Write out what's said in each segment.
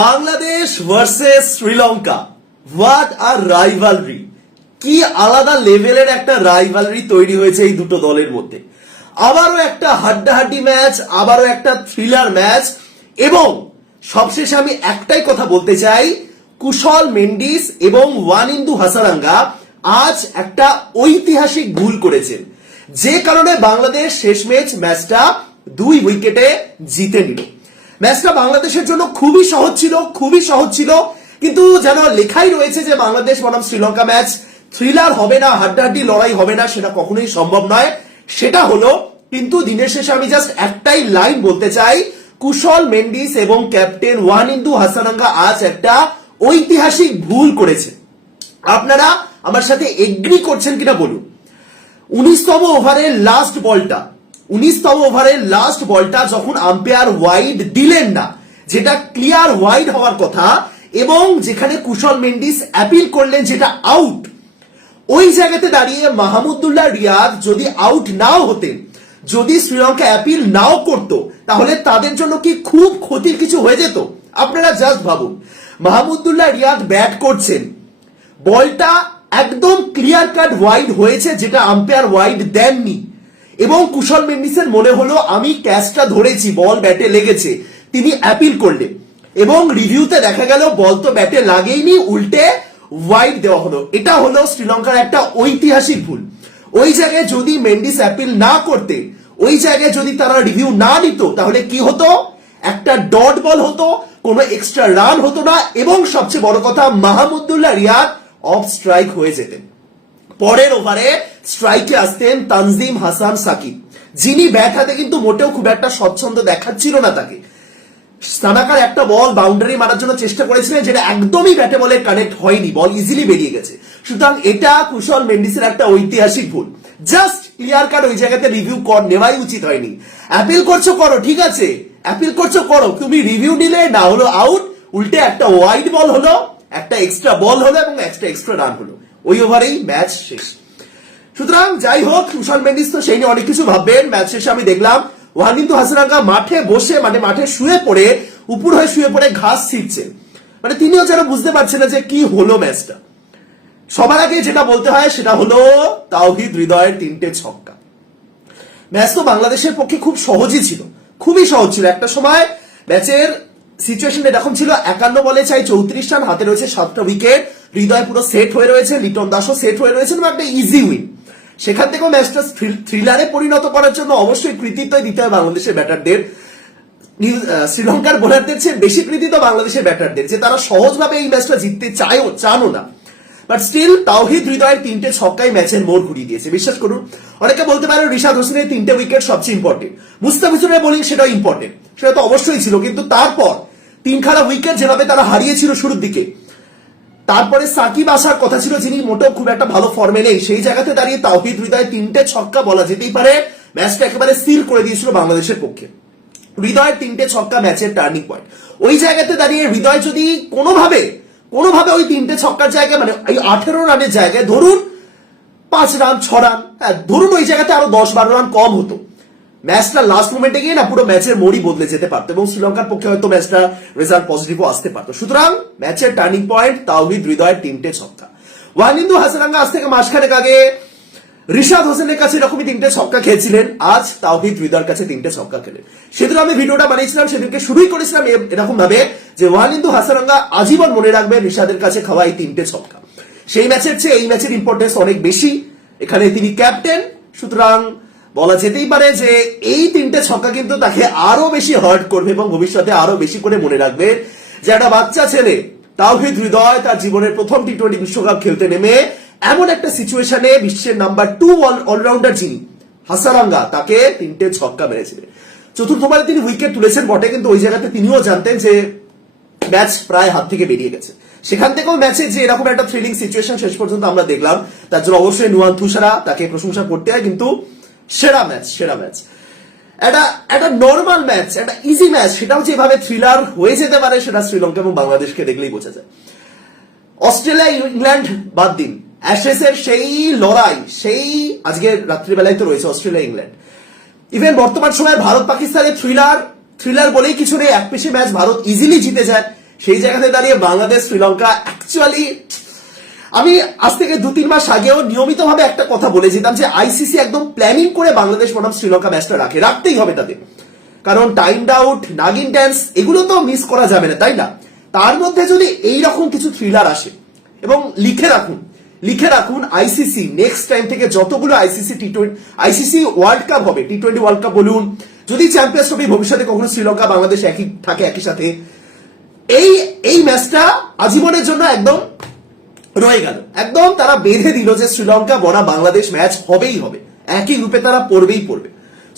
Bangladesh versus Sri Lanka. What a rivalry কি আলাদা লেভেলের একটা রাইভালরি তৈরি হয়েছে এই দুটো দলের মধ্যে। আবারও একটা হাড্ডাহাড্ডি ম্যাচ আবারও একটা থ্রিলার ম্যাচ এবং সবশেষে আমি একটাই কথা বলতে চাই, কুশল মেন্ডিস এবং ওয়ান ইন্দু হাসারাঙ্গা আজ একটা ঐতিহাসিক ভুল করেছেন। যে কারণে বাংলাদেশ শেষ ম্যাচ ম্যাচটা দুই উইকেটে জিতে নিল। ম্যাচটা বাংলাদেশের জন্য খুবই সহজ ছিল, খুবই সহজ ছিল। কিন্তু যেন লেখাই রয়েছে যে বাংলাদেশ বনাম শ্রীলঙ্কা ম্যাচ থ্রিলার হবে না, হাড্ডাহাড্ডি লড়াই হবে না, সেটা কখনোই সম্ভব নয়। সেটা হলো, কিন্তু দিনের শেষে আমি জাস্ট একটাই লাইন বলতে চাই, কুশল মেন্ডিস এবং ক্যাপ্টেন ওয়ান ইন্দু হাসানাঙ্গা আজ একটা ঐতিহাসিক ভুল করেছে। আপনারা আমার সাথে এগ্রি করছেন কিনা বলুন। উনিশতম ওভারের লাস্ট বলটা উনিশতম ওভারের লাস্ট বলটা যখন আম্পায়ার ওয়াইড দিলেন না, যেটা ক্লিয়ার ওয়াইড হওয়ার কথা, এবং যেখানে কুশল মেন্ডিস অ্যাপিল করলেন যেটা আউট ওই জায়গাতে দাঁড়িয়ে মাহমুদুল্লাহ রিয়াদ যদি আউট নাও হতেন যদি শ্রীলঙ্কা অ্যাপিল নাও করত, তাহলে তাদের জন্য কি খুব ক্ষতির কিছু হয়ে যেত? আপনারা জাস্ট ভাবুন। মাহমুদুল্লাহ রিয়াদ ব্যাট করছেন। বলটা একদম ক্লিয়ার কাট ওয়াইড হয়েছে, যেটা আম্পায়ার ওয়াইড দেননি। এবং কুশল মেন্ডিসের মনে হলো, আমি ক্যাচটা ধরেছি, বল ব্যাটে লেগেছে। তিনি অ্যাপিল করলেন এবং রিভিউতে দেখা গেল, বল তো ব্যাটে লাগেইনি, উল্টে ওয়াইড দেওয়া হলো। এটা হলো শ্রীলঙ্কার একটা ঐতিহাসিক ভুল। ওই জায়গায় যদি মেন্ডিস অ্যাপিল না করতে, ওই জায়গায় যদি তারা রিভিউ না নিত, তাহলে কি হতো? একটা ডট বল হতো, কোনো এক্সট্রা রান হতো না, এবং সবচেয়ে বড় কথা মাহমুদুল্লাহ রিয়াদ অফ স্ট্রাইক হয়ে যেতেন। পরের ওভারে স্ট্রাইকে আসতেন তানজিম হাসান সাকিব, যিনি ব্যাট হাতে কিন্তু মোটেও খুব একটা স্বচ্ছন্দ দেখাচ্ছিল না তাকে। সানাকার একটা বল বাউন্ডারি মারার জন্য চেষ্টা করেছিলেন, যেটা একদমই ব্যাটে বলে কানেক্ট হয়নি, বল ইজিলি বেরিয়ে গেছে। সুতরাং এটা কুশল মেন্ডিসের একটা ঐতিহাসিক ভুল। জাস্ট ক্লিয়ার কাট ওই জায়গাতে রিভিউ কর নেওয়াই উচিত হয়নি। অ্যাপিল করছ করো, ঠিক আছে? অ্যাপিল করছ করো, তুমি রিভিউ নিলে, না হলো আউট উল্টে একটা ওয়াইড বল হলো, একটা এক্সট্রা বল হলো এবং একটা এক্সট্রা রান হলো। ওই ওভারেই ম্যাচ শেষ। সুতরাং যাই হোক কুশল মেন্ডিস তো সেই নিয়ে অনেক কিছু ভাববেন। ম্যাচ শেষে আমি দেখলাম ওয়াহিন্দু হাসানাঙ্গা মাঠে বসে মানে মাঠে শুয়ে পড়ে, উপর হয়ে শুয়ে পড়ে ঘাস ছিটছেন মানে তিনিও যেন বুঝতে পারছেন না যে কি হলো ম্যাচটা। সবার আগে যেটা বলতে হয়, সেটা হলো তাওহিদ হৃদয়ের তিনটে ছক্কা। ম্যাচ তো বাংলাদেশের পক্ষে খুব সহজই ছিল। খুবই সহজ ছিল। একটা সময় ম্যাচের সিচুয়েশন এরকম ছিল, একান্ন বলে চাই চৌত্রিশ রান, হাতে রয়েছে সাতটা উইকেট। হৃদয় পুরো সেট হয়ে রয়েছে, লিটন দাসও সেট হয়ে রয়েছেন এবং একটা ইজি উইন সেখান থেকেও ম্যাচটা থ্রিলারে পরিণত করার জন্য অবশ্যই কৃতিত্বই দিতে হয় বাংলাদেশের ব্যাটারদের। শ্রীলঙ্কার বোলারদের চেয়ে বেশি কৃতিত্ব বাংলাদেশের ব্যাটারদের, যে তারা সহজভাবে এই ম্যাচটা জিততে চায়ও চানও না। বাট স্টিল তাওহিদ হৃদয়ের তিনটে ছক্কাই ম্যাচের মোড় ঘুরিয়ে দিয়েছে। বিশ্বাস করুন, অনেকে বলতে পারে রিশাদ হোসেনের তিনটে উইকেট সবচেয়ে ইম্পর্টেন্ট মুস্তাফিজুরের বোলিং সেটাও ইম্পর্টেন্ট সেটা তো অবশ্যই ছিল, কিন্তু তারপর তিন তিনখানা উইকেট যেভাবে তারা হারিয়েছিল শুরুর দিকে তারপরে সাকিব আসার কথা ছিল যিনি মোটেও খুব একটা ভালো ফর্মে নেই, সেই জায়গাতে দাঁড়িয়ে তাওহিদ হৃদয় তিনটে ছক্কা বলা যেতেই পারে। ম্যাচটা একেবারে সিল করে দিয়েছিল বাংলাদেশের পক্ষে। হৃদয়ের তিনটে ছক্কা ম্যাচের টার্নিং পয়েন্ট ওই জায়গাতে দাঁড়িয়ে হৃদয় যদি কোনোভাবে কোনোভাবে ওই তিনটে ছক্কার জায়গায় মানে এই আঠেরো রানের জায়গায় ধরুন, পাঁচ রান, ছ রান হ্যাঁ ধরুন ওই জায়গাতে আরও দশ বারো রান কম হতো। ম্যাচটা লাস্ট মোমেন্টে গিয়ে না পুরো ম্যাচের মোড়ই বদলে যেতে পারতো এবং শ্রীলঙ্কার পক্ষে হয়তো ম্যাচটা রেজাল্ট পজিটিভও আসতে পারতো। সুতরাং ম্যাচের টার্নিং পয়েন্ট তাওহিদ হৃদয়ের তিনটে ছক্কা। ওয়াহিন্দু হাসানাঙ্গা আজ থেকে মাসখানেক আগে রিশাদ হোসেনের কাছে এরকমই তিনটে ছক্কা খেয়েছিলেন আজ তাওহিদ হৃদয়ের কাছে তিনটে ছক্কা খেলেন। সেদিন আমি ভিডিওটা বানিয়েছিলাম, সেদিনকে শুরুই করেছিলাম এরকম ভাবে যে ওয়াহিন্দু হাসানাঙ্গা আজীবন মনে রাখবে রিশাদের কাছে খাওয়া এই তিনটে ছক্কা। সেই ম্যাচের চেয়ে এই ম্যাচের ইম্পর্টেন্স অনেক বেশি। এখানে তিনি ক্যাপ্টেন সুতরাং বলা যেতেই পারে যে এই তিনটে ছক্কা কিন্তু তাকে আরও বেশি হার্ট করবে এবং ভবিষ্যতে আরও বেশি করে মনে রাখবে যে একটা বাচ্চা ছেলে, তাওহিদ হৃদয় তার জীবনের প্রথম টি টোয়েন্টি বিশ্বকাপ খেলতে নেমে এমন একটা সিচুয়েশনে বিশ্বের নাম্বার টু অলরাউন্ডার যিনি হাসারাঙ্গা তাকে তিনটে ছক্কা মেরেছিলেন চতুর্থবারে তিনি উইকেট তুলেছেন বটে, কিন্তু ওই জায়গাতে তিনিও জানতেন যে ম্যাচ প্রায় হাত থেকে বেরিয়ে গেছে। সেখান থেকেও ম্যাচে যে এরকম একটা থ্রিলিং সিচুয়েশন শেষ পর্যন্ত আমরা দেখলাম, তার জন্য অবশ্যই নুয়ান তুষারা তাকে প্রশংসা করতে হয়, কিন্তু সেরা ম্যাচ সেরা ম্যাচ। একটা একটা নর্মাল ম্যাচ, একটা ইজি ম্যাচ, সেটাও যেভাবে থ্রিলার হয়ে যেতে পারে, সেটা শ্রীলঙ্কা এবং বাংলাদেশকে দেখলেই বোঝা যায়। অস্ট্রেলিয়া, ইংল্যান্ড বাদ দিন। অ্যাশেস এর সেই লড়াই, সেই আজকে রাত্রিবেলায় তো রয়েছে অস্ট্রেলিয়া, ইংল্যান্ড। ইভেন বর্তমান সময়ে ভারত পাকিস্তানের থ্রিলার থ্রিলার বলেই কিছু নেই। এক পেশে ম্যাচ ভারত ইজিলি জিতে যায়। সেই জায়গাতে দাঁড়িয়ে বাংলাদেশ, শ্রীলঙ্কা অ্যাকচুয়ালি আমি আজ থেকে দু, তিন মাস আগেও নিয়মিতভাবে একটা কথা বলে যেতাম যে আইসিসি একদম প্ল্যানিং করে বাংলাদেশ বনাম শ্রীলঙ্কা ম্যাচটা রাখে, রাখতেই হবে তাদের কারণ টাইম আউট নাগিন ড্যান্স এগুলো তো মিস করা যাবে না, তাই না? তার মধ্যে যদি এই রকম কিছু থ্রিলার আসে, এবং লিখে রাখুন লিখে রাখুন আইসিসি নেক্সট টাইম থেকে যতগুলো ICC T twenty ICC World Cup হবে টি টোয়েন্টি ওয়ার্ল্ড কাপ বলুন, যদি চ্যাম্পিয়ন্স ট্রফি ভবিষ্যতে কখনো শ্রীলঙ্কা, বাংলাদেশ একই, থাকে একই সাথে, এই এই ম্যাচটা আজীবনের জন্য একদম রয়ে গেল। একদম তারা বেঁধে দিল যে শ্রীলঙ্কা, বনা বাংলাদেশ ম্যাচ হবেই হবে। একই গ্রুপে তারা পড়বেই পড়বে।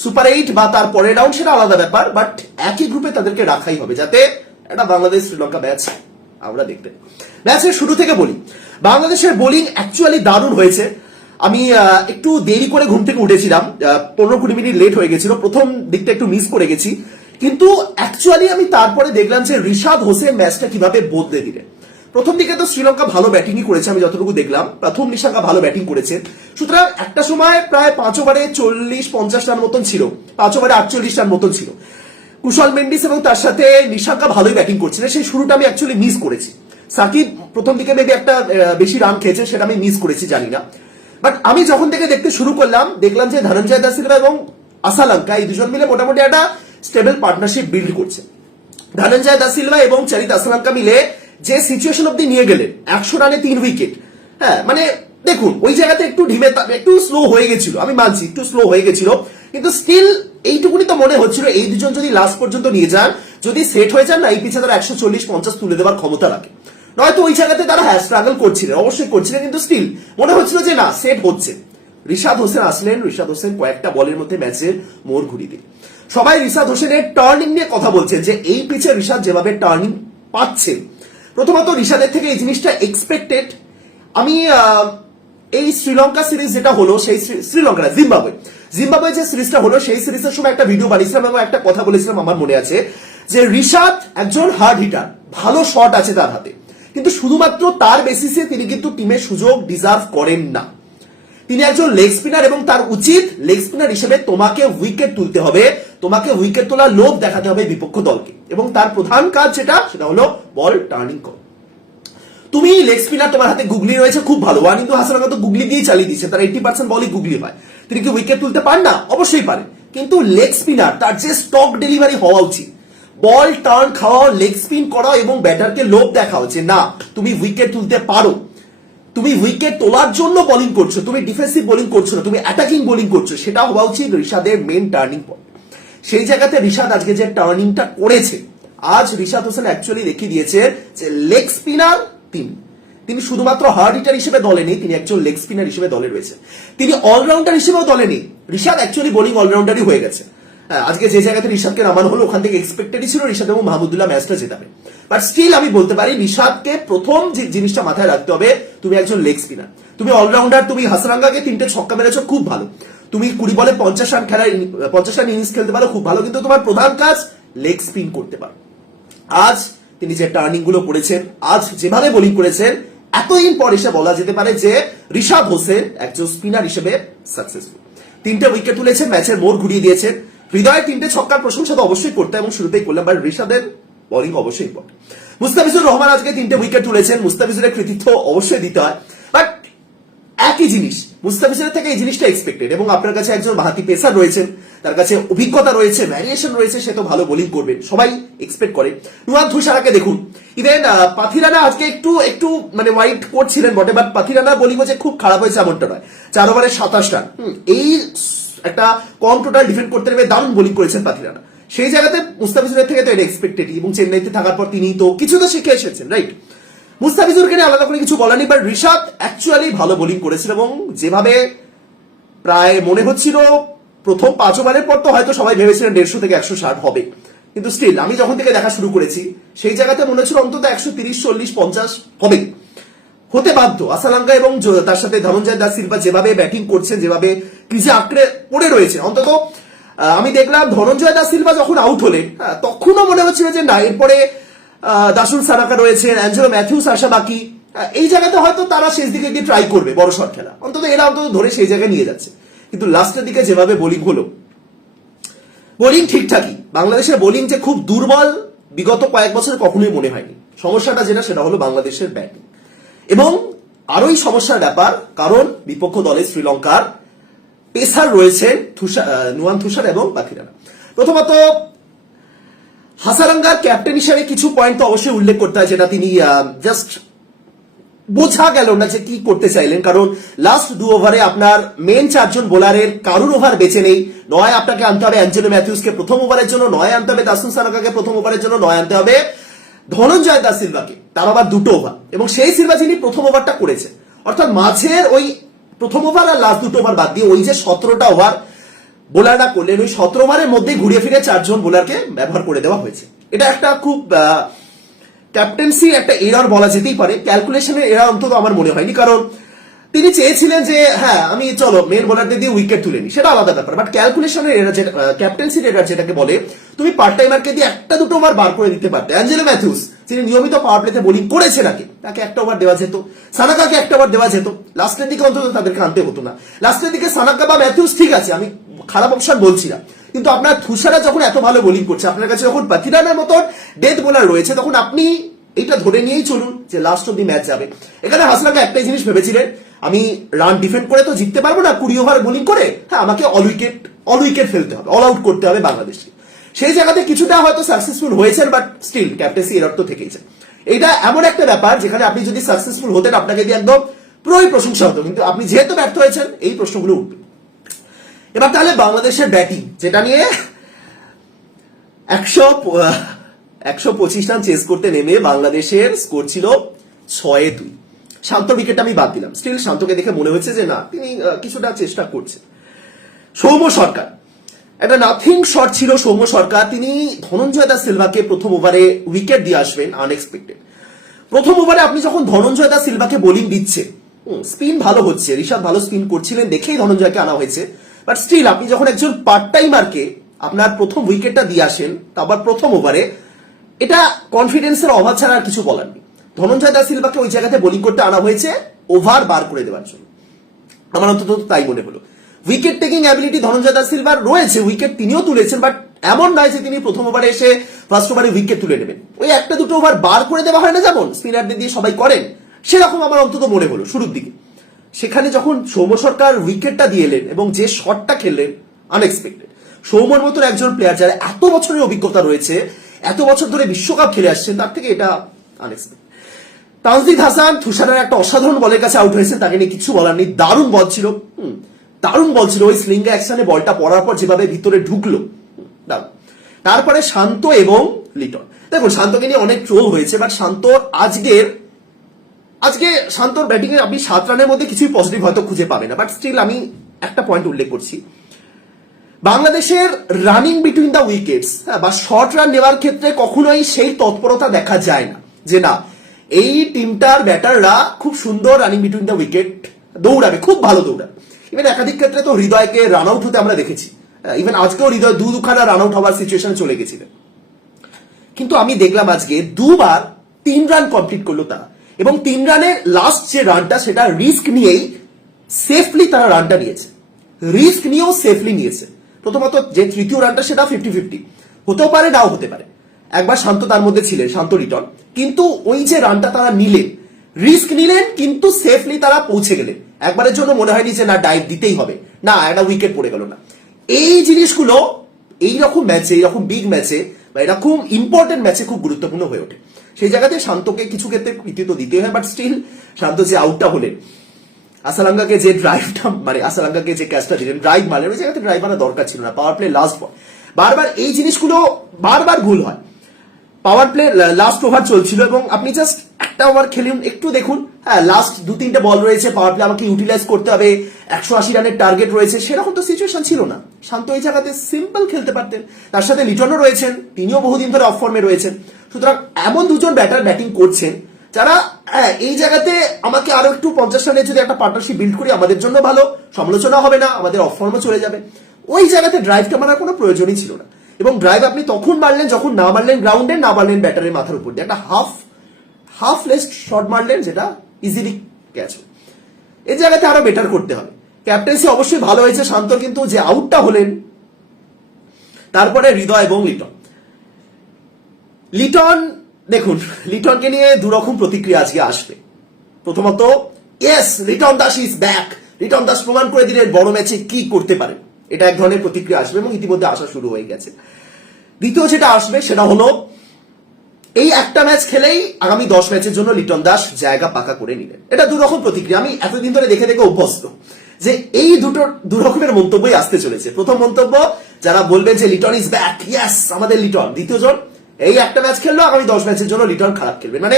সুপার এইট বা তার পরের রাউন্ড সেটা আলাদা ব্যাপার বাট একই গ্রুপে তাদেরকে রাখাই হবে যাতে একটা বাংলাদেশ শ্রীলঙ্কা ম্যাচ আমরা দেখতে ম্যাচের শুরু থেকে বলি। বাংলাদেশের বোলিং অ্যাকচুয়ালি দারুণ হয়েছে। আমি একটু দেরি করে ঘুম থেকে উঠেছিলাম। পনেরো কুড়ি মিনিট লেট হয়ে গেছিল। প্রথম দিকটা একটু মিস করে গেছি। কিন্তু অ্যাকচুয়ালি আমি তারপরে দেখলাম যে রিশাদ হোসেন ম্যাচটা কীভাবে বদলে দিলেন। প্রথম দিকে তো শ্রীলঙ্কা ভালো ব্যাটিংই করেছে, আমি যতটুকু দেখলাম। প্রথম নিশাঙ্কা ভালো ব্যাটিং করেছে। সুতরাং একটা সময় প্রায় পাঁচ ওভারে চল্লিশ, পঞ্চাশ রান মতন ছিল। পাঁচ ওভারে আটচল্লিশ রান মতন ছিল। কুশল মেন্ডিস এবং তার সাথে নিশাঙ্কা ভালোই ব্যাটিং করছিলেন সেই শুরুটা আমি অ্যাকচুয়ালি মিস করেছি। সাকিব প্রথম দিকে মেবি একটা বেশি রান খেয়েছে, সেটা আমি মিস করেছি, জানি না। বাট আমি যখন থেকে দেখতে শুরু করলাম, দেখলাম যে ধনঞ্জয় দাস সিলভা এবং আসালঙ্কা এই দুজন মিলে মোটামুটি একটা স্টেবল পার্টনারশিপ বিল্ড করছে। ধনঞ্জয় দা সিলভা এবং চরিত আসলামকা মিলে যে সিচুয়েশন অব্দি নিয়ে গেলেন একশো রানে তিন উইকেট হ্যাঁ মানে দেখুন, ওই জায়গাতে একটু ঢিমে একটু স্লো হয়ে গেছিল, আমি মানছি, একটু স্লো হয়ে গেছিল, কিন্তু স্টিল এইটুকুনি তো মনে হচ্ছিল, এই দুজন যদি লাস্ট পর্যন্ত নিয়ে যান, যদি সেট হয়ে যান না, এই পিছে তারা একশো চল্লিশ, পঞ্চাশ তুলে দেওয়ার ক্ষমতা রাখে। নয়তো ওই জায়গাতে তারা হ্যাঁ স্ট্রাগল করছিলেন অবশ্যই করছিলেন কিন্তু স্টিল মনে হচ্ছিল যে না সেট হচ্ছে। রিশাদ হোসেন আসলেন, রিশাদ হোসেন কয়েকটা বলের মধ্যে ম্যাচের মোড় ঘুরিয়ে দিন সবাই রিশাদ হোসেনের টার্নিং নিয়ে কথা বলছেন, যে এই পিচে রিশাদ যেভাবে টার্নিং পাচ্ছে প্রথমত রিশাদের থেকে এই জিনিসটা এক্সপেক্টেড আমি এই শ্রীলঙ্কা সিরিজ যেটা হলো, সেই শ্রী- শ্রীলঙ্কা জিম্বাবুয়ে। জিম্বাবুয়ে যে সিরিজটা হলো, সেই সিরিজের সময় একটা ভিডিও বানিয়েছিলাম এবং একটা কথা বলেছিলাম আমার মনে আছে যে রিশাদ একজন হার্ড হিটার ভালো শট আছে তার হাতে। কিন্তু শুধুমাত্র তার বেসিসে তিনি কিন্তু টিমের সুযোগ ডিজার্ভ করেন না। তিনি একজন লেগ স্পিনার এবং তার উচিত লেগ স্পিনার হিসেবে তোমাকে উইকেট তুলতে হবে। তোমাকে উইকেট তোলার লোভ দেখাতে হবে বিপক্ষ দলকে। এবং তার প্রধান কাজ যেটা, সেটা হলো বল টার্নিং করা। তুমি লেগ স্পিনার তোমার হাতে গুগলি রয়েছে, খুব ভালো। ওয়ান ইন্দু হাসান তো গুগলি দিয়ে চালিয়ে দিচ্ছে তার এইটি পার্সেন্ট বলই গুগলি হয় তিনি কি উইকেট তুলতে পারেন না? অবশ্যই পারে। কিন্তু লেগ স্পিনার তার যে স্টক ডেলিভারি হওয়া উচিত। বল টার্ন খাওয়া লেগ স্পিন করা এবং ব্যাটারকে লোভ দেখা হচ্ছে না, তুমি উইকেট তুলতে পারো। তুমি উইকেট তোলার জন্য বোলিং করছ, তুমি ডিফেন্সিভ বোলিং করছ না, তুমি অ্যাটাকিং বোলিং করছ সেটা হওয়া উচিত ঋষাদের মেন টার্নিং পয়েন্ট সেই জায়গাতে ঋষাদ আজকে যে টার্নিংটা করেছে আজ ঋষাদ হোসেন অ্যাকচুয়ালি দেখিয়ে দিয়েছে যে লেগ স্পিনার তিনি। তিনি শুধুমাত্র হার্ড হিটার হিসেবে দলে নেই তিনি একজন লেগ স্পিনার হিসেবে দলে রয়েছে। তিনি অলরাউন্ডার হিসেবেও দলে নেই। ঋষাদ অ্যাকচুয়ালি বোলিং অলরাউন্ডারই হয়ে গেছে। হ্যাঁ, আজকে যে জায়গাতে ঋষাদকে নামানো হলো ওখান থেকে এক্সপেক্টেডই ছিল ঋষাদ এবং মাহমুদুল্লাহ ম্যাচটা জেতাবে। বাট স্টিল আমি বলতে পারি ঋষাদকে প্রথম যে জিনিসটা মাথায় রাখতে হবে তুমি একজন লেগ স্পিনার তুমি অলরাউন্ডার তুমি হাসরাঙ্গাকে তিনটে ছক্কা মেরেছো খুব ভালো। তুমি কুড়ি বলে পঞ্চাশ রান খেলার পঞ্চাশ রান ইনিংস খেলতে পারো, খুব ভালো। কিন্তু তোমার প্রধান কাজ লেগ স্পিন করতে পারো। আজ তিনি যে টার্নিংগুলো করেছেন, আজ যেভাবে বোলিং করেছেন, এতদিন পর এসে বলা যেতে পারে যে ঋষাদ হোসেন একজন স্পিনার হিসেবে সাকসেসফুল তিনটে উইকেট তুলেছেন, ম্যাচের মোড় ঘুরিয়ে দিয়েছেন। হৃদয় তিনটে ছক্কার প্রশংসা তো অবশ্যই করতে এবং শুরুতেই করলাম বাট ঋষাদের বোলিং অবশ্যই ইম্পর্টেন্ট মুস্তাফিজুর রহমান আজকে তিনটে উইকেট তুলেছেন, মুস্তাফিজুরের কৃতিত্ব অবশ্যই দিতে হয়। একই জিনিস। মুস্তাফিজের থেকে এই জিনিসটা এক্সপেক্টেড এবং আপনার কাছে একজন বাহাতি পেসার রয়েছেন, তার কাছে অভিজ্ঞতা রয়েছে ভ্যারিয়েশন রয়েছে, সে তো ভালো বোলিং করবে, সবাই এক্সপেক্ট করে। নুয়ান ধুসারাকে দেখুন। ইভেন পাথিরানা আজকে একটু একটু মানে ওয়াইট করছিলেন বটে বাট পাথিরানা বোলিং যে খুব খারাপ হয়েছে এমনটা নয়। চার ওভারে সাতাশ রান এই একটা কম টোটাল ডিফেন্ড করতে নেবে দারুণ বোলিং করেছেন পাথিরানা। সেই জায়গাতে মুস্তাফিজুরের থেকে তো এটা এক্সপেক্টেড এবং চেন্নাইতে থাকার পর তিনি তো কিছু তো শিখে এসেছেন রাইট মুস্তাফিজুরকে নিয়ে আলাদা করে কিছু বলার নেই বাট ঋষাদ অ্যাকচুয়ালি ভালো বোলিং করেছিল এবং যেভাবে প্রায় মনে হচ্ছিল প্রথম পাঁচ ওভারের পর তো হয়তো সবাই ভেবেছিলেন দেড়শো থেকে একশো ষাট হবে। কিন্তু স্টিল আমি যখন থেকে দেখা শুরু করেছি সেই জায়গাতে মনে হচ্ছিল অন্তত একশো তিরিশ চল্লিশ পঞ্চাশ হবে। হতে বাধ্য। আসালাঙ্কা এবং তার সাথে ধনঞ্জয় দাস সিলভা যেভাবে ব্যাটিং করছেন যেভাবে ক্রিজে আঁকড়ে পড়ে রয়েছে অন্তত আমি দেখলাম ধনঞ্জয় দাস সিলভা যখন আউট হলেন হ্যাঁ, তখনও মনে হচ্ছিল যে না এরপরে দাসুল সারাকা রয়েছেন, অ্যাঞ্জেলো ম্যাথিউস আসা বাকি। এই জায়গাতে হয়তো তারা শেষ দিকে গিয়ে ট্রাই করবে, বড় শট খেলা। অন্তত এরা অন্তত ধরে সেই জায়গায় নিয়ে যাচ্ছে। কিন্তু লাস্টের দিকে যেভাবে বোলিং হলো বোলিং ঠিকঠাকই। বাংলাদেশের বোলিং যে খুব দুর্বল, বিগত কয়েক বছর কখনোই মনে হয়নি। সমস্যাটা যেটা, সেটা হলো বাংলাদেশের ব্যাটিং এবং আরোই সমস্যার ব্যাপার, কারণ বিপক্ষ দলে শ্রীলঙ্কার পেসার থুষার নুয়ান থুষার এবং বাকিরানা। প্রথমত হাসারাঙ্গার ক্যাপ্টেন হিসেবে কিছু পয়েন্ট তো অবশ্যই উল্লেখ করতে হয়, যেটা তিনি জাস্ট বোঝা গেল না যে কি করতে চাইলেন। কারণ লাস্ট দু ওভারে আপনার মেন চারজন বোলারের কারুর ওভার বেছে নেই। নয় আপনাকে আনতে হবে অ্যাঞ্জেলো ম্যাথিউসকে প্রথম ওভারের জন্য, নয় আনতে হবে দাসুন সানাকাকে প্রথম ওভারের জন্য, নয় আনতে হবে ধনঞ্জয় দাস সিলভাকে। তার আবার দুটো ওভার এবং সেই সিলভা যিনি প্রথম ওভারটা করেছে। অর্থাৎ মাঝের ওই প্রথম ওভার আর লাস্ট দুটো ওভার বাদ দিয়ে ওই যে সতেরোটা ওভার বোলাররা করলেন। ওই সতেরো ওভারের মধ্যে ঘুরিয়ে ফিরে চারজন বোলারকে ব্যবহার করে দেওয়া হয়েছে। এটা একটা খুব ক্যাপ্টেন্সি একটা এরার বলা যেতেই পারে। ক্যালকুলেশনের এরার অন্তত আমার মনে হয়নি। কারণ তিনি চেয়েছিলেন যে হ্যাঁ আমি চলো মেন বোলারদের দিয়ে উইকেট তুলে নি সেটা আলাদা ব্যাপার। বাট ক্যালকুলেশনের এরার যেটা ক্যাপ্টেন্সির এরার যেটাকে বলে, তুমি পার্ট টাইমারকে দিয়ে একটা দুটো ওভার বার করে দিতে পারতে। অ্যাঞ্জেলো ম্যাথিউস যিনি নিয়মিত পাওয়ার প্লেতে বোলিং করেছেন আগে, তাকে একটা ওভার দেওয়া যেত। সানাকাকে একটা ওভার দেওয়া যেত। লাস্টের দিকে অন্তত তাদেরকে আনতে হতো না। লাস্টের দিকে সানাকা বা ম্যাথিউস ঠিক আছে, আমি খারাপ অপশন বলছি না। কিন্তু আপনার থুসারা যখন এত ভালো বোলিং করছে, আপনার কাছে যখন বাকিরানার মতন ডেথ বোলার রয়েছে, তখন আপনি এটা ধরে নিয়েই চলুন যে লাস্ট অব্দি ম্যাচ যাবে। এখানে হাসলাকা একটাই জিনিস ভেবেছিলেন আমি রান ডিফেন্ড করে তো জিততে পারব না, কুড়ি ওভার বোলিং করে হ্যাঁ আমাকে অল উইকেট অল উইকেট ফেলতে হবে অল আউট করতে হবে বাংলাদেশকে। সেই জায়গাতে কিছুটা হয়তো সাকসেসফুল হয়েছেন বাট স্টিল ক্যাপ্টেন্সি এর অর্থ থেকেইছে এটা এমন একটা ব্যাপার যেখানে আপনি যদি সাকসেসফুল হতেন, আপনাকে দিয়ে একদম পুরোই প্রশংসা হতো, কিন্তু আপনি যেহেতু ব্যর্থ হয়েছেন, এই প্রশ্নগুলো উঠবে। এবার তাহলে বাংলাদেশের ব্যাটিং যেটা নিয়ে একশো একশো পঁচিশ রান চেস করতে নেমে বাংলাদেশের স্কোর ছিল ছয়ে দুই। শান্ত উইকেট আমি বাদ দিলাম। স্টিল শান্তকে দেখে মনে হয়েছে যে, না, তিনি কিছুটা চেষ্টা করছেন। সৌম্য সরকার। একটা নাথিং শট ছিল সৌম্য সরকার। তিনি ধনঞ্জয় দাস সিলভাকে প্রথম ওভারে উইকেট দিয়ে আসবেন আনএক্সপেক্টেড প্রথম ওভারে আপনি যখন ধনঞ্জয় দাস সিলভাকে বোলিং দিচ্ছে স্পিন ভালো হচ্ছে। ঋষাদ ভালো স্পিন করছিলেন, দেখেই ধনঞ্জয়কে আনা হয়েছে। বাট স্টিল আপনি যখন একজন পার্ট টাইমারকে আপনার প্রথম উইকেটটা দিয়ে আসেন, তারপর প্রথম ওভারে এটা কনফিডেন্সের অভাব ছাড়া আর কিছু বলার নেই। ধনঞ্জয় দা সিলভাকে ওই জায়গাতে বোলিং করতে আনা হয়েছে ওভার বার করে দেওয়ার জন্য। আমার অন্তত তাই মনে হলো। Wicket taking ability Dhananjaya de silver রয়েছে উইকেট তিনিও তুলেছেন বাট এমন নয় যে তিনি প্রথম ওভারে এসে ফার্স্ট ওভারে উইকেট তুলে নেবেন। ওই একটা দুটো ওভার বার করে দেওয়া হয় না যেমন স্পিনারদের দিয়ে সবাই করেন, সেরকম আমার অন্তত মনে হলো শুরুর দিকে। সেখানে যখন সৌম্য সরকার উইকেটটা দিয়ে এলেন এবং যে শটটা খেললেন আনএক্সপেক্টেড সৌম্যর মতন একজন প্লেয়ার যারা এত বছরের অভিজ্ঞতা রয়েছে, এত বছর ধরে বিশ্বকাপ খেলে আসছেন, তার থেকে এটা আনএক্সপেক্টেড তানজিদ হাসান তুষারের একটা অসাধারণ বলের কাছে আউট হয়েছে, তাকে নিয়ে কিছু বলার নেই। দারুণ বল ছিল। দারুণ বল ছিল। ওই স্লিঙ্গা অ্যাকশনে বলটা পড়ার পর যেভাবে ভিতরে ঢুকলো তারপরে শান্ত এবং লিটন। দেখুন, শান্তকে নিয়ে অনেক ট্রোল হয়েছে বাট শান্ত আজকের, আজকে শান্তর ব্যাটিং এ আপনি সাত রানের মধ্যে কিছুই পজিটিভ হয়তো খুঁজে পাবেন না বাট স্টিল আমি একটা পয়েন্ট উল্লেখ করছি। বাংলাদেশের রানিং বিটুইন দ্য উইকেটস বা শর্ট রান নেওয়ার ক্ষেত্রে কখনোই সেই তৎপরতা দেখা যায় না, যে না এই টিমটার ব্যাটাররা খুব সুন্দর রানিং বিটুইন দ্য উইকেট দৌড়াবে, খুব ভালো দৌড়াবে। ইভেন একাধিক ক্ষেত্রে তো হৃদয়কে রান আউট হতে আমরা দেখেছি। ইভেন আজকেও হৃদয় দু দুখানা রান আউট হওয়ার সিচুয়েশনে চলে গেছিলেন কিন্তু আমি দেখলাম আজকে দুবার তিন রান কমপ্লিট করল তারা। এবং তিন রানের লাস্ট যে রানটা সেটা রিস্ক নিয়েই সেফলি তারা রানটা নিয়েছে। রিস্ক নিয়েও সেফলি নিয়েছে। প্রথমত যে তৃতীয় রানটা সেটা ফিফটি ফিফটি হতেও পারে, নাও হতে পারে। একবার শান্ত তার মধ্যে ছিলেন, শান্ত রিটন। কিন্তু ওই যে রানটা তারা নিলেন, রিস্ক নিলেন, কিন্তু সেফলি তারা পৌঁছে গেলেন। একবারের জন্য মনে হয়নি যে না ডাইভ দিতেই হবে। না, একটা উইকেট পড়ে গেল না। এই জিনিসগুলো এইরকম ম্যাচে এইরকম বিগ ম্যাচে বা এরকম ইম্পর্টেন্ট ম্যাচে খুব গুরুত্বপূর্ণ হয়ে ওঠে। সেই জায়গাতে শান্তকে কিছু ক্ষেত্রে কৃতিত্ব দিতে হয় বাট স্টিল শান্ত যে আউটটা হলেন আসালাঙ্গাকে যে ড্রাইভটা মানে আসালাঙ্গাকে যে ক্যাচটা দিলেন ড্রাইভ মারলেন, ওই জায়গাতে ড্রাইভ মারা দরকার ছিল না পাওয়ার প্লে লাস্ট বারবার এই জিনিসগুলো বারবার ভুল হয়। পাওয়ার প্লে লাস্ট ওভার চলছিল এবং আপনি জাস্ট একটা ওভার খেলুন একটু দেখুন। হ্যাঁ লাস্ট দু তিনটে বল রয়েছে পাওয়ার প্লে আমাকে ইউটিলাইজ করতে হবে একশো আশি রানের টার্গেট রয়েছে সেরকম তো সিচুয়েশন ছিল না। শান্ত এই জায়গাতে সিম্পল খেলতে পারতেন। তার সাথে লিটনও রয়েছেন তিনিও বহুদিন ধরে অফ ফর্মে রয়েছেন। সুতরাং এমন দুজন ব্যাটার ব্যাটিং করছেন যারা হ্যাঁ, এই জায়গাতে আমাকে আরও একটু পঞ্চাশ রানের যদি একটা পার্টনারশিপ বিল্ড করি আমাদের জন্য ভালো। সমালোচনা হবে না আমাদের অফ ফর্মও চলে যাবে। ওই জায়গাতে ড্রাইভটা মারার কোনো প্রয়োজনই ছিল না। এবং ড্রাইভ আপনি তখন মারলেন, যখন না মারলেন গ্রাউন্ডে না মারলেন ব্যাটারের মাথার উপর দিয়ে। একটা হাফ হাফ লেস্ট শট মারলেন, যেটা ইজিলি ক্যাচ এই জায়গাতে আরও বেটার করতে হবে। ক্যাপ্টেন্সি অবশ্যই ভালো হয়েছে শান্ত কিন্তু যে আউটটা হলেন, তারপরে হৃদয় এবং লিটন। লিটন, দেখুন, লিটনকে নিয়ে দুরকম প্রতিক্রিয়া আজকে আসবে। প্রথমত yes Liton Das is back Liton Das প্রমাণ করে দিলেন, বড় ম্যাচে কি করতে পারেন। এটা এক ধরনের প্রতিক্রিয়া আসবে এবং ইতিমধ্যে আসা শুরু হয়ে গেছে। দ্বিতীয় যেটা আসবে সেটা হলো, এই একটা ম্যাচ খেলেই আগামী দশ ম্যাচের জন্য লিটন দাস জায়গা পাকা করে নিলেন। এটা দুরকম প্রতিক্রিয়া। আমি এতদিন ধরে দেখে দেখে অভ্যস্ত যে এই দুটো দু রকমের মন্তব্যই আসতে চলেছে। প্রথম মন্তব্য, যারা বলবেন যে লিটন ইজ ব্যাক ইয়াস আমাদের লিটন। দ্বিতীয় জন এই একটা ম্যাচ খেললো, আগামী দশ ম্যাচের জন্য লিটন খারাপ খেলবে মানে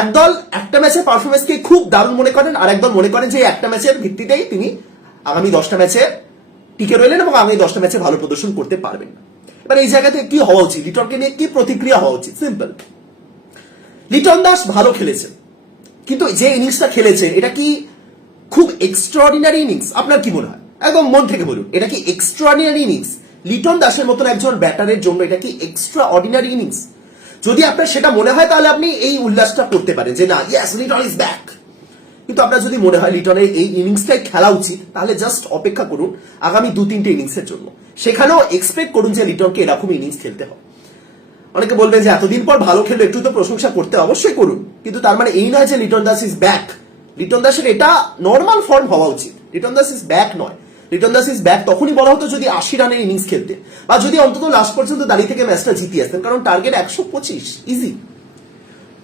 একদল একটা ম্যাচের পারফরমেন্সকে খুব দারুণ মনে করেন, আর একদল মনে করেন যে একটা ম্যাচের ভিত্তিতেই তিনি আগামী দশটা ম্যাচে টিকে রইলেন এবং আগামী দশটা ম্যাচে ভালো প্রদর্শন করতে পারবেন না। এবার এই জায়গাতে কি হওয়া উচিত? লিটনকে নিয়ে কি প্রতিক্রিয়া হওয়া উচিত? সিম্পল লিটন দাস ভালো খেলেছেন কিন্তু যে ইনিংসটা খেলেছে, এটা কি খুব এক্সট্রাঅর্ডিনারি ইনিংস আপনার কি মনে হয়? একদম মন থেকে বলুন, এটা কি এক্সট্রাঅর্ডিনারি ইনিংস লিটন দাসের মতন একজন ব্যাটারের জন্য এটা কি এক্সট্রা অর্ডিনারি ইনিংস যদি আপনার সেটা মনে হয়, তাহলে আপনি এই উল্লাসটা করতে পারেন যে না ইয়েস লিটন ইজ ব্যাক কিন্তু আপনার যদি মনে হয় লিটনের এই ইনিংসটাই খেলা উচিত, তাহলে জাস্ট অপেক্ষা করুন আগামী দু তিনটে ইনিংসের জন্য। সেখানেও এক্সপেক্ট করুন যে লিটনকে এরকম ইনিংস খেলতে হবে। অনেকে বলবে যে এতদিন পর ভালো খেলবে, একটু তো প্রশংসা করতে অবশ্যই করুন। কিন্তু তার মানে এই নয় যে লিটন দাস ইজ ব্যাক লিটন দাসের এটা নর্মাল ফর্ম হওয়া উচিত। লিটন দাস ইজ ব্যাক নয়। লিটন দাস ইজ ব্যাক তখনই বলা হতো যদি আশি রানের ইনিংস খেলতে। বা যদি অন্তত লাস্ট পর্যন্ত দাঁড়িয়ে থেকে ম্যাচটা জিতিয়ে আসতেন। কারণ টার্গেট একশো পঁচিশ ইজি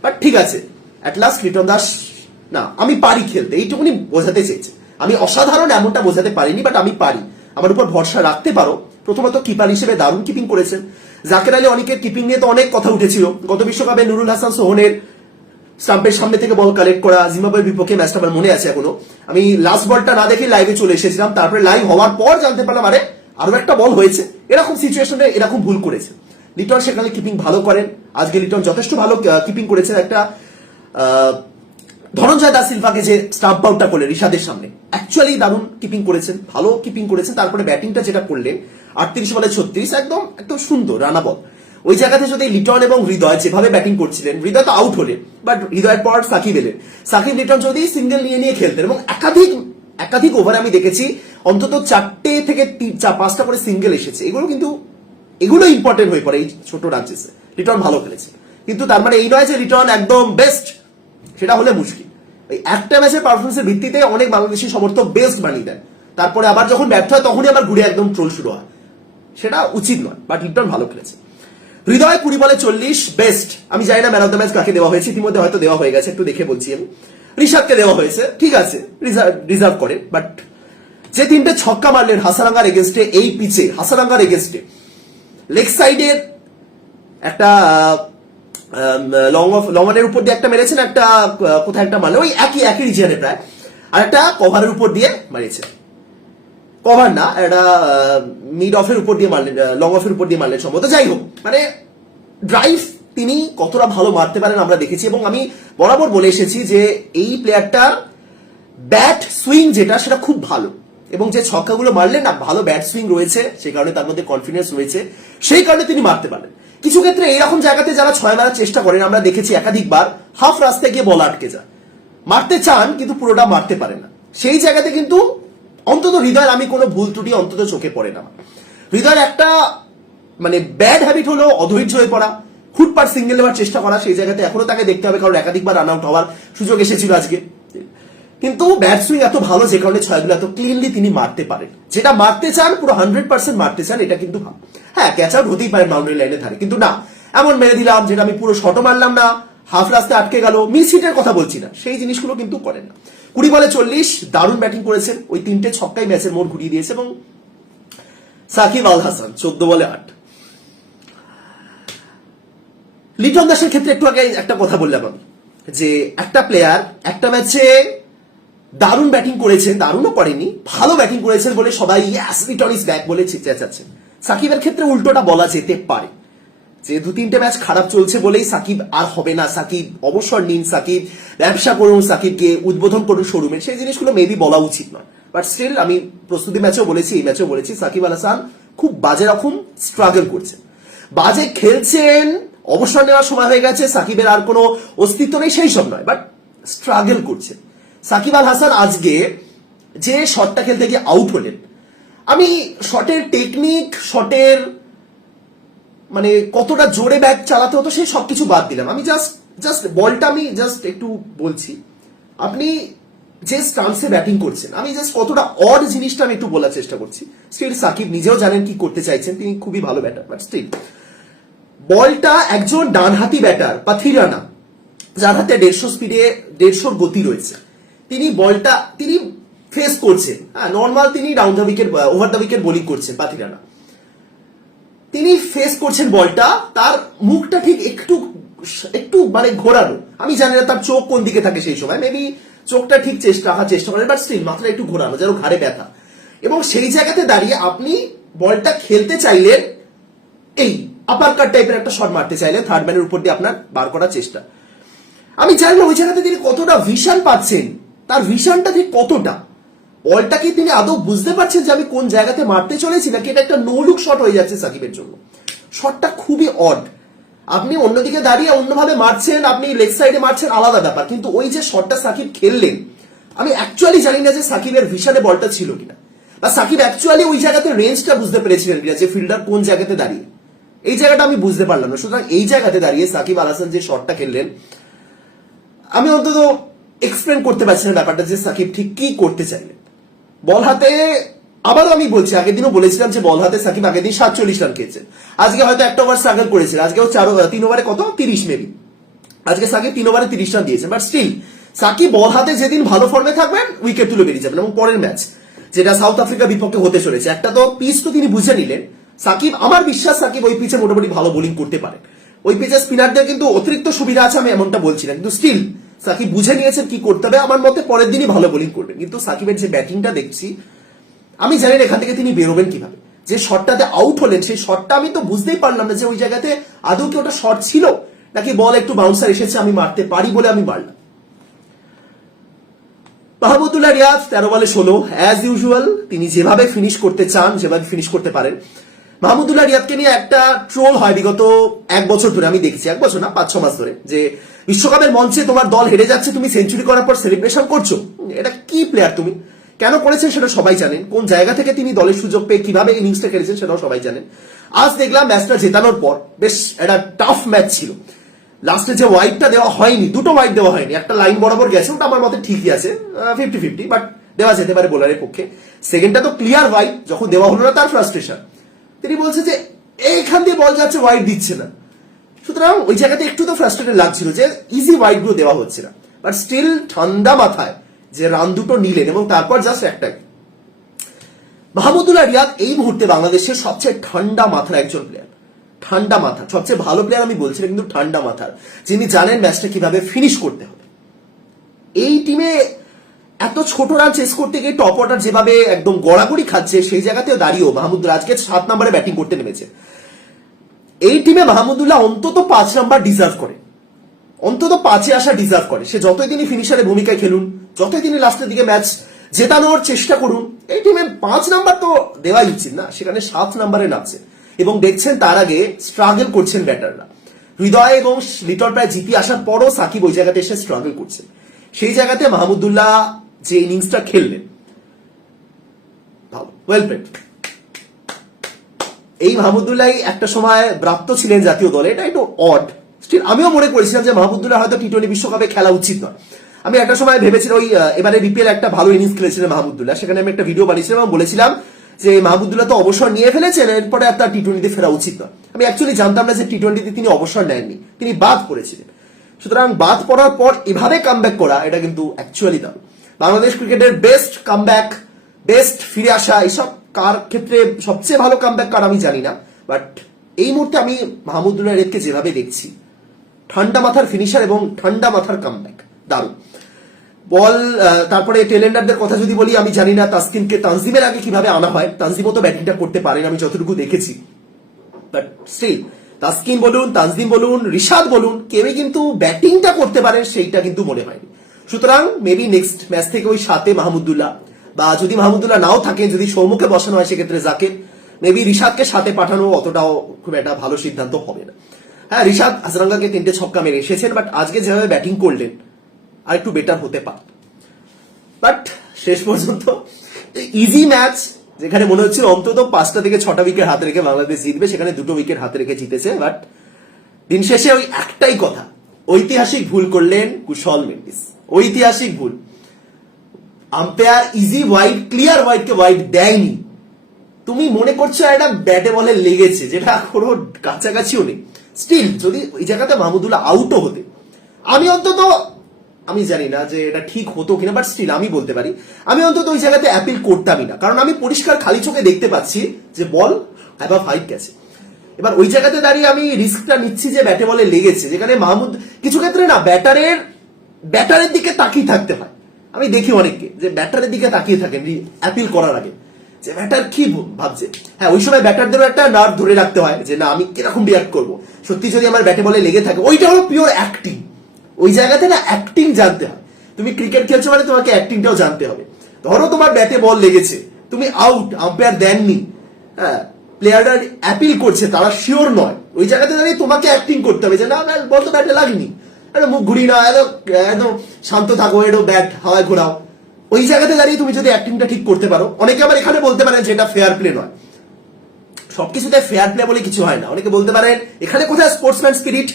বাট ঠিক আছে অ্যাট লাস্ট লিটন দাস না, আমি পারি খেলতে এইটুকুনি বোঝাতে চেয়েছে আমি অসাধারণ এমনটা বোঝাতে পারিনি বাট আমি পারি। আমার উপর ভরসা রাখতে পারো। প্রথমত কিপার হিসেবে দারুণ কিপিং করেছেন। জাকের আলী অনেকের কিপিং নিয়ে তো অনেক কথা উঠেছিল। গত বিশ্বকাপে নুরুল হাসান সোহনের স্টাম্পের সামনে থেকে বল কালেক্ট করা জিম্বাবুয়ের বিপক্ষে ম্যাচটা আমার মনে আছে এখনও। আমি লাস্ট বলটা না দেখে লাইভে চলে এসেছিলাম, তারপরে লাইভ হওয়ার পর জানতে পারলাম, আরে, আরও একটা বল হয়েছে। এরকম সিচুয়েশনে এরকম ভুল করেছে। লিটন সেখানে কিপিং ভালো করেন। আজকে লিটন যথেষ্ট ভালো কিপিং করেছেন একটা ধনঞ্জয় দাস সিলভাকে যে স্টাম্প আউটটা করলেন ঋষাদের সামনে অ্যাকচুয়ালি দারুণ কিপিং করেছেন, ভালো কিপিং করেছেন, তারপরে ব্যাটিংটা যেটা করলেন, আটত্রিশ বলে ছত্রিশ, একদম একদম সুন্দর রানা বল ওই জায়গাতে যদি লিটন এবং হৃদয় যেভাবে ব্যাটিং করছিলেন, হৃদয় তো আউট হলেন বাট হৃদয়ের পর সাকিব এলেন। সাকিব, লিটন যদি সিঙ্গেল নিয়ে নিয়ে খেলতেন এবং একাধিক একাধিক ওভারে আমি দেখেছি, অন্তত চারটে থেকে পাঁচটা করে সিঙ্গেল এসেছে। এগুলো কিন্তু, এগুলো ইম্পর্টেন্ট হয়ে পড়ে এই ছোট রাজ্যে। রিটার্ন ভালো খেলেছে। কিন্তু তার মানে এই নয় যে রিটার্ন একদম বেস্ট সেটা হলে মুশকিল। একটা ম্যাচের পারফরমেন্সের ভিত্তিতে অনেক বাংলাদেশি সমর্থক বেস্ট বানিয়ে দেয়। তারপরে আবার যখন ব্যর্থ হয়, তখনই আবার ঘুরে একদম ট্রোল শুরু হয়। সেটা উচিত নয় বাট রিটার্ন ভালো খেলেছে। হৃদয় কুড়ি বলে চল্লিশ বেস্ট আমি জানি না ম্যান অফ দ্য ম্যাচ কাকে দেওয়া হয়েছে, ইতিমধ্যে হয়তো দেওয়া হয়ে গেছে, একটু দেখে বলছি আমি। ঋষাদকে দেওয়া হয়েছে, ঠিক আছে রিজার্ভ করে বাট যে তিনটে ছক্কা মারলেন হাসারাঙ্গার এগেনস্টে এই পিচে হাসারাঙ্গার এগেনস্টে লেগ সাইডের একটা লং অফ লংয়ের উপর দিয়ে একটা মেরেছেন, একটা কোথায় একটা মারলেন ওই একই একই রিজিয়নে প্রায়। আর একটা কভারের উপর দিয়ে মারিয়েছে। কভার না, একটা মিড অফের উপর দিয়ে মারলেন লং অফের উপর দিয়ে মারলেন সম্ভবত। যাই হোক মানে ড্রাইভ তিনি কতটা ভালো মারতে পারেন আমরা দেখেছি এবং আমি বরাবর বলে এসেছি যে এই প্লেয়ারটার ব্যাট সুইং যেটা, সেটা খুব ভালো। এবং যে ছক্কাগুলো মারলেন, না, ভালো ব্যাট সুইং রয়েছে, সেই কারণে তার মধ্যে কনফিডেন্স রয়েছে, সেই কারণে তিনি মারতে পারেন কিছু ক্ষেত্রে এইরকম জায়গাতে যারা ছয় মারার চেষ্টা করেন, আমরা দেখেছি একাধিকবার হাফ রাস্তায় গিয়ে বল আটকে যায়। মারতে চান, কিন্তু পুরোটা মারতে পারে না। সেই জায়গাতে কিন্তু অন্তত হৃদয়ের আমি কোনো ভুল ত্রুটি অন্তত চোখে পড়ে না। হৃদয়ের একটা মানে ব্যাড হ্যাবিট হলো অধৈর্য হয়ে পড়া ফুটপাট সিঙ্গেল নেওয়ার চেষ্টা করা, সেই জায়গাতে এখনও তাকে দেখতে হবে, কারণ একাধিকবার রান আউট হওয়ার সুযোগ এসেছিল আজকে। কিন্তু ব্যাট সুইং এত ভালো যে কারণে ছয়গুলো এত ক্লিনলি তিনি মারতে পারেন। যেটা মারতে চান, পুরো হান্ড্রেড পার্সেন্ট মারতে চান, এটা কিন্তু ভালো। হ্যাঁ ক্যাচ আউট হতেই পারে বাউন্ডারি লাইনে ধারে। কিন্তু না, এমন মেরে দিলাম যেটা আমি পুরো শটও মারলাম না হাফ রাস্তায় আটকে গেল মিস হিটের কথা বলছি না। সেই জিনিসগুলো কিন্তু করেন না। কুড়ি বলে চল্লিশ, দারুণ ব্যাটিং করেছেন, ওই তিনটে ছক্কাই ম্যাচের মোড় ঘুরিয়ে দিয়েছে এবং সাকিব আল হাসান, চোদ্দ বলে আট। লিটন দাসের ক্ষেত্রে একটু আগে একটা কথা বললাম আমি, যে একটা প্লেয়ার একটা ম্যাচে দারুণ ব্যাটিং করেছেন দারুণও করেনি, ভালো ব্যাটিং করেছেন বলে সবাই ইয়াস লিটন ইজ ব্যাক বলে চেঁচাচ্ছেন। সাকিবের ক্ষেত্রে উল্টোটা বলা যেতে পারে। যে দু তিনটে ম্যাচ খারাপ চলছে বলেই সাকিব আর হবে না। সাকিব অবসর নিন, সাকিব ব্যবসা করুন, সাকিবকে উদ্বোধন করুন শোরুমে সেই জিনিসগুলো মেবি বলা উচিত নয়। বাট স্টিল আমি প্রস্তুতি ম্যাচেও বলেছি, এই ম্যাচেও বলেছি, সাকিব আল হাসান খুব বাজে রকম স্ট্রাগল করছেন বাজে খেলছেন, অবসর নেওয়ার সময় হয়ে গেছে, সাকিবের আর কোনো অস্তিত্ব নেই, সেই সব নয়। বাট স্ট্রাগল করছে। সাকিব আল হাসান আজকে যে শটটা খেলতে গিয়ে আউট হলেন আমি শটের টেকনিক শটের মানে কতটা জোরে ব্যাট চালাতে হতো সেই সবকিছু বাদ দিলাম। আমি জাস্ট জাস্ট বলটা আমি জাস্ট একটু বলছি। আপনি যে স্টান্সে ব্যাটিং করছেন, আমি জাস্ট কতটা অড জিনিসটা আমি একটু বলার চেষ্টা করছি। স্টিল সাকিব নিজেও জানেন কি করতে চাইছেন, তিনি খুবই ভালো ব্যাটার বাট স্টিল বলটা একজন ডানহাতি ব্যাটার পাথিরানা যার হাতে দেড়শো স্পিডে দেড়শোর গতি রয়েছে। তিনি বলটা, তিনি ফেস করছেন। হ্যাঁ নর্মাল তিনি down the wicket over the wicket bowling করছেন পাথিরানা তিনি ফেস করছেন বলটা, তার মুখটা ঠিক একটু একটু মানে ঘোরানো আমি জানি না তার চোখ কোন দিকে থাকে সেই সময় মেবি চোখটা ঠিক চেষ্টা রাখার চেষ্টা করেন বাট স্টিল মাথাটা একটু ঘোরানো যেন ঘাড়ে ব্যথা। এবং সেই জায়গাতে দাঁড়িয়ে আপনি বলটা খেলতে চাইলেন এই আপার কাট টাইপের একটা শট মারতে চাইলেন থার্ড ম্যানের উপর দিয়ে আপনার বার করার চেষ্টা। আমি জানি না, ওই জায়গাতে তিনি কতটা ভিশন পাচ্ছেন, তার ভিশনটা ঠিক কতটা? বলটা কি তিনি আদৌ বুঝতে পারছেন যে আমি কোন জায়গাতে মারতে চলেছি, নাকি এটা একটা নো লুক শট হয়ে যাচ্ছে সাকিবের জন্য? শটটা খুবই অড আপনি অন্যদিকে দাঁড়িয়ে অন্যভাবে মারছেন, আপনি লেগ সাইডে মারছেন, আলাদা ব্যাপার। কিন্তু ওই যে শটটা সাকিব খেললেন, আমি অ্যাকচুয়ালি জানি না যে সাকিবের ভিশনে বলটা ছিল কিনা। বা সাকিব অ্যাকচুয়ালি ওই জায়গাতে রেঞ্জটা বুঝতে পেরেছিলেন কিনা, যে ফিল্ডার কোন জায়গাতে দাঁড়িয়ে। এই জায়গাটা আমি বুঝতে পারলাম না। সুতরাং এই জায়গাতে দাঁড়িয়ে সাকিব আল হাসান যে শটটা খেললেন, আমি অন্তত এক্সপ্লেন করতে পারছি না ব্যাপারটা যে সাকিব ঠিক কি করতে চাইলেন। বল হাতে, আবারও আমি বলছি, আগের দিনও বলেছিলাম যে বল হাতে সাকিব আগের দিন সাতচল্লিশ রান খেয়েছেন আজকে হয়তো একটা ওভার স্ট্রাগল করেছিল আজকেও চার তিন ওভারে কত? তিরিশ মেবি আজকে সাকিব তিন ওভারে তিরিশ রান দিয়েছেন বাট স্টিল সাকিব বল হাতে যেদিন ভালো ফর্মে থাকবেন উইকেট তুলে বেরিয়ে যাবেন, এবং পরের ম্যাচ যেটা সাউথ আফ্রিকা বিপক্ষে হতে চলেছে। একটা তো পিচ তো তিনি বুঝে নিলেন, সাকিব, আমার বিশ্বাস সাকিব ওই পিচে মোটামুটি ভালো বোলিং করতে পারেন। ওই পিচে স্পিনারদের কিন্তু অতিরিক্ত সুবিধা আছে, আমি এমনটা বলছি না, কিন্তু স্টিল সাকিব বুঝে নিয়েছেন কি করতে হবে, আমার মতে পরের দিনই ভালো বোলিং করবেন। কিন্তু সাকিবের যে ব্যাটিংটা দেখছি, আমি জানি এখান থেকে তিনি বেরোবেন কীভাবে। যে শটটাতে আউট হলেন, সেই শটটা আমি তো বুঝতেই পারলাম না যে ওই জায়গাতে আদৌ কি ওটা শট ছিল, নাকি বল একটু বাউন্সার এসেছে, আমি মারতে পারি বলে আমি মারলাম। মাহমুদুল্লাহ রিয়াজ, তেরো বলে ষোলো। অ্যাজ ইউজুয়াল তিনি যেভাবে ফিনিশ করতে চান, যেভাবে ফিনিশ করতে পারেন। মাহমুদুল্লাহ রিয়াদকে নিয়ে একটা ট্রোল হয় বিগত এক বছর ধরে, আমি দেখছি, এক বছর না, পাঁচ, ছ মাস ধরে, যে বিশ্বকাপের মঞ্চে তোমার দল হেরে যাচ্ছে, তুমি সেঞ্চুরি করার পর সেলিব্রেশন করছ। এটা কি প্লেয়ার তুমি? কেন করেছেন সেটা সবাই জানেন। কোন জায়গা থেকে তিনি দলের সুযোগ পেয়ে কীভাবে ইনিংসটা খেলেছেন সেটাও সবাই জানেন। আজ দেখলাম ম্যাচটা জেতানোর পর, বেশ একটা টাফ ম্যাচ ছিল। লাস্টে যে ওয়াইডটা দেওয়া হয়নি, দুটো ওয়াইড দেওয়া হয়নি, একটা লাইন বরাবর গেছে, ওটা আমার মতে ঠিকই আছে ফিফটি ফিফটি বাট দেওয়া যেতে পারে বোলারের পক্ষে। সেকেন্ডটা তো ক্লিয়ার ওয়াইড যখন দেওয়া হলো না, তার ফ্রাস্ট্রেশন তিনি বলছে যে এইখান দিয়ে বল যাচ্ছে ওয়াইড দিচ্ছে না। সুতরাং ওই জায়গাতে একটু তো ফ্রাস্ট্রেটেড লাগছিল যে ইজি ওয়াইডগুলো দেওয়া হচ্ছে না। বাট স্টিল ঠান্ডা মাথায় যে রান দুটো নিলেন এবং তারপর জাস্ট একটাই মাহমুদুল্লাহ রিয়াদ এই মুহূর্তে বাংলাদেশের সবচেয়ে ঠান্ডা মাথার একজন প্লেয়ার ঠান্ডা মাথা, সবচেয়ে ভালো প্লেয়ার আমি বলছি কিন্তু ঠান্ডা মাথার। যিনি জানেন ম্যাচটা কীভাবে ফিনিশ করতে হবে। এই টিমে এত ছোট রান চেস করতে গিয়ে টপ অর্ডার যেভাবে একদম গড়াগড়ি খাচ্ছে, সেই জায়গাতেও দাঁড়িয়েও মাহমুদুল্লাহ আজকে সাত নম্বরে ব্যাটিং করতে নেমেছে। এই টিমে মাহমুদুল্লাহ অন্তত পাঁচ নাম্বার ডিজার্ভ করে। অন্তত পাঁচে আসা ডিজার্ভ করে। সে যতই তিনি ফিনিশারের ভূমিকায় খেলুন, যতই তিনি লাস্টের দিকে ম্যাচ জেতানোর চেষ্টা করুন, এই টিমে পাঁচ নাম্বার তো দেওয়াই উচিত না, সেখানে সাত নাম্বারে নামছে। এবং দেখছেন তার আগে স্ট্রাগল করছেন ব্যাটাররা হৃদয় এবং লিটল প্রায় জিতি আসার পরও সাকিব ওই জায়গাতে এসে স্ট্রাগল করছে। সেই জায়গাতে মাহমুদুল্লাহ যে ইনিংসটা খেললেন। ওয়েল প্লেড এই মাহমুদুল্লাহ একটা সময় ব্রাত্য ছিলেন জাতীয় দলে, এটা একটু অড স্টিল আমিও মনে করেছিলাম যে মাহমুদুল্লাহ হয়তো টি টোয়েন্টি বিশ্বকাপে খেলা উচিত নয়। আমি একটা সময় ভেবেছিলাম ওই এবারে বিপিএল একটা ভালো ইনিংস খেলেছিলেন মাহমুদুল্লাহ সেখানে আমি একটা ভিডিও বানিয়েছিলাম এবং বলেছিলাম যে মাহমুদুল্লাহ তো অবসর নিয়ে ফেলেছেন, এরপরে আর তার টি টোয়েন্টিতে ফেরা উচিত নয়। আমি অ্যাকচুয়ালি জানতাম না যে টি টোয়েন্টিতে তিনি অবসর নেননি, তিনি বাদ পড়েছিলেন। সুতরাং বাদ পড়ার পর এভাবে কামব্যাক করা, এটা কিন্তু অ্যাকচুয়ালি দাম বাংলাদেশ ক্রিকেটের বেস্ট কামব্যাক বেস্ট ফিরে আসা, এইসব কার ক্ষেত্রে সবচেয়ে ভালো কামব্যাক কার আমি জানি না। বাট এই মুহূর্তে আমি মাহমুদুল্লাহ রেদকে যেভাবে দেখছি, ঠান্ডা মাথার ফিনিশার এবং ঠান্ডা মাথার কামব্যাক দারুণ। বল তারপরে টেলেন্ডারদের কথা যদি বলি, আমি জানি না তাসকিনকে তানজিমের আগে কীভাবে আনা হয়। তানজিমও তো ব্যাটিংটা করতে পারেন, আমি যতটুকু দেখেছি। বাট স্টিল তাসকিন বলুন, তানজিম বলুন, রিশাদ বলুন, কেউই কিন্তু ব্যাটিংটা করতে পারেন, সেইটা কিন্তু মনে হয়নি। সুতরাং মেবি নেক্সট ম্যাচ থেকে ওই সাথে মাহমুদুল্লাহ বা যদি মাহমুদুল্লাহ নাও থাকে যদি সৌমুখে বসানো হয়, সেক্ষেত্রে জাকির। মেবি রিশাদকে সাথে পাঠানো অতটাও খুব একটা ভালো সিদ্ধান্ত হবে না। হ্যাঁ রিশাদ হাজরাঙ্গাকে তিনটে ছক্কা মেরে এসেছেন বাট আজকে যেভাবে ব্যাটিং করলেন, আর একটু বেটার হতে পারত। বাট শেষ পর্যন্ত ইজি ম্যাচ যেখানে মনে হচ্ছিল অন্তত পাঁচটা থেকে ছটা উইকেট হাতে রেখে বাংলাদেশ জিতবে, সেখানে দুটো উইকেট হাতে রেখে জিতেছে বাট দিন শেষে ওই একটাই কথা, ঐতিহাসিক ভুল করলেন কুশল মেন্ডিস। ঐতিহাসিক ভুল। আম্পায়ার ইজি ওয়াইড ক্লিয়ার ওয়াইডকে ওয়াইড দেয়নি। তুমি মনে করছ একটা ব্যাটে বলে লেগেছে, যেটা কোনো কাছাকাছিও নেই। স্টিল যদি ওই জায়গাতে মাহমুদুল্লাহ আউটও হতে, আমি অন্তত, আমি জানি না যে এটা ঠিক হতো কিনা বাট স্টিল আমি বলতে পারি, আমি অন্তত ওই জায়গাতে অ্যাপিল করতামই না। কারণ আমি পরিষ্কার খালি চোখে দেখতে পাচ্ছি যে বল হ্যাভ ফাইট গেছে। এবার ওই জায়গাতে দাঁড়িয়ে আমি রিস্কটা নিচ্ছি যে ব্যাটে বলে লেগেছে, যেখানে মাহমুদ, কিছু ক্ষেত্রে না ব্যাটারের ব্যাটারের দিকে তাকিয়ে থাকতে হয়। আমি দেখি অনেককে যে ব্যাটারের দিকে তাকিয়ে থাকেন অ্যাপিল করার আগে। যে ব্যাটার কি ভাবছে? হ্যাঁ ওই সময় ব্যাটারদেরও একটা নার্ভ ধরে রাখতে হয় যে, না, আমি কীরকম রিয়াক্ট করব? সত্যি যদি আমার ব্যাটে বলে লেগে থাকে, ওইটা হলো পিওর অ্যাক্টিং ওই জায়গাতে না অ্যাক্টিং জানতে হয়। তুমি ক্রিকেট খেলছো মানে তোমাকে অ্যাক্টিংটাও জানতে হবে। ধরো তোমার ব্যাটে বল লেগেছে, তুমি আউট আম্পায়ার দেননি। হ্যাঁ প্লেয়াররা অ্যাপিল করছে, তারা শিওর নয়। ওই জায়গাতে দাঁড়িয়ে তোমাকে অ্যাক্টিং করতে হবে যে না, বল তো ব্যাটে লাগেনি। একটা মুখ ঘুরি না একদম একদম শান্ত থাকো একটু ব্যাট হাওয়ায় ঘোরাও। ওই জায়গাতে দাঁড়িয়ে তুমি যদি অ্যাক্টিংটা ঠিক করতে পারো, অনেকে আবার এখানে বলতে পারেন যে এটা ফেয়ার প্লে নয়। সবকিছুতে ফেয়ার প্লে বলে কিছু হয় না। অনেকে বলতে পারেন, এখানে কোথায় স্পোর্টসম্যান স্পিরিট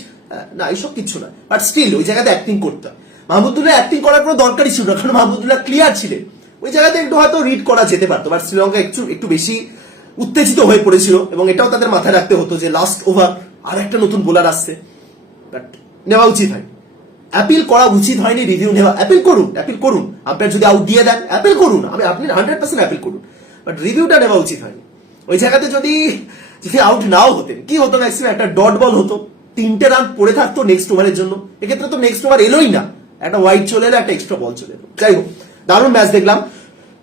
না, এইসব কিছু না বাট স্টিল ওই জায়গাতে অ্যাক্টিং করতে হয়। মাহমুদুল্লাহ অ্যাক্টিং করার কোনো দরকারই ছিল না, কারণ মাহমুদুল্লাহ ক্লিয়ার ছিলেন। ওই জায়গাতে একটু হয়তো রিড করা যেতে পারতো বাট শ্রীলঙ্কা একটু একটু বেশি উত্তেজিত হয়ে পড়েছিল এবং এটাও তাদের মাথায় রাখতে হতো যে লাস্ট ওভার আর একটা নতুন বোলার আসছে। বাট নেওয়া উচিত হয় অ্যাপিল করা উচিত হয়নি রিভিউ নেওয়া অ্যাপিল করুন অ্যাপিল করুন। আপনার যদি আউট দিয়ে দেন অ্যাপিল করুন। আমি, আপনি হান্ড্রেড পার্সেন্ট অ্যাপিল করুন। বাট রিভিউটা নেওয়া উচিত হয়নি। ওই জায়গাতে যদি যদি আউট নাও হতেন, কি হতো ম্যাক্সিমাম একটা ডট বল হতো, তিনটে রান পড়ে থাকতো নেক্সট ওভারের জন্য। এক্ষেত্রে তো নেক্সট ওভার এলোই না। একটা হোয়াইট চলে এলো, একটা এক্সট্রা বল চলে এলো। যাই হোক, দারুণ ম্যাচ দেখলাম।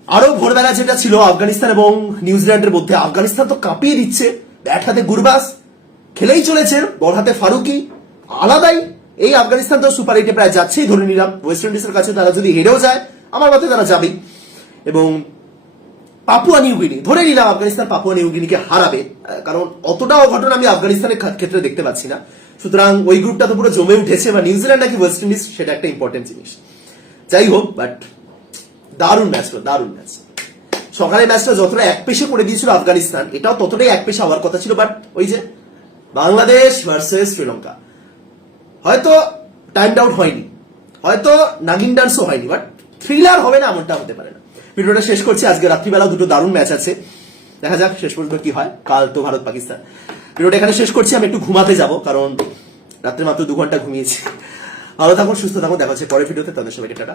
আরও ভোরবেলা যেটা ছিল আফগানিস্তান এবং নিউজিল্যান্ডের মধ্যে, আফগানিস্তান তো কাঁপিয়ে দিচ্ছে। ব্যাট হাতে গুরবাস, খেলেই চলেছে বল হাতে ফারুকি। আলাদাই। এই আফগানিস্তান তো সুপার এইটে প্রায় যাচ্ছেই, ধরে নিলাম। ওয়েস্ট ইন্ডিজের কাছে তারা যদি হেরেও যায়, আমার মতে তারা যাবেই। এবং পাপুয়া নিউগিনি ধরে নিলাম আফগানিস্তান পাপুয়া নিউগিনিকে হারাবে কারণ অতটাও ঘটনা আমি আফগানিস্তানের ক্ষেত্রে দেখতে পাচ্ছি না। সুতরাং ওই গ্রুপটা তো পুরো জমে উঠেছে, বা নিউজিল্যান্ড নাকি ওয়েস্ট ইন্ডিজ সেটা একটা ইম্পর্টেন্ট জিনিস। যাই হোক বাট দারুণ ম্যাচ দারুণ ম্যাচ সকালের ম্যাচটা যতটা এক পেশে করে দিয়েছিল আফগানিস্তান, এটাও ততটাই এক পেশে হওয়ার কথা ছিল বাট ওই যে বাংলাদেশ ভার্সেস শ্রীলঙ্কা। হয়তো টাইম আউট হয়নি, হয়তো নাগিন ডান্সও হয়নি বাট থ্রিলার হবে না এমনটা হতে পারে না। ভিডিওটা শেষ করছি, আজকে রাত্রিবেলা দুটো দারুণ ম্যাচ আছে। দেখা যাক শেষ পর্যন্ত কি হয়, কাল তো ভারত পাকিস্তান। ভিডিওটা এখানে শেষ করছি, আমি একটু ঘুমাতে যাব, কারণ রাত্রে মাত্র দু ঘণ্টা ঘুমিয়েছি। ভালো থাকুন, সুস্থ থাকুন, দেখা হচ্ছে পরের ভিডিওতে তাদের সবাইকে টাটা।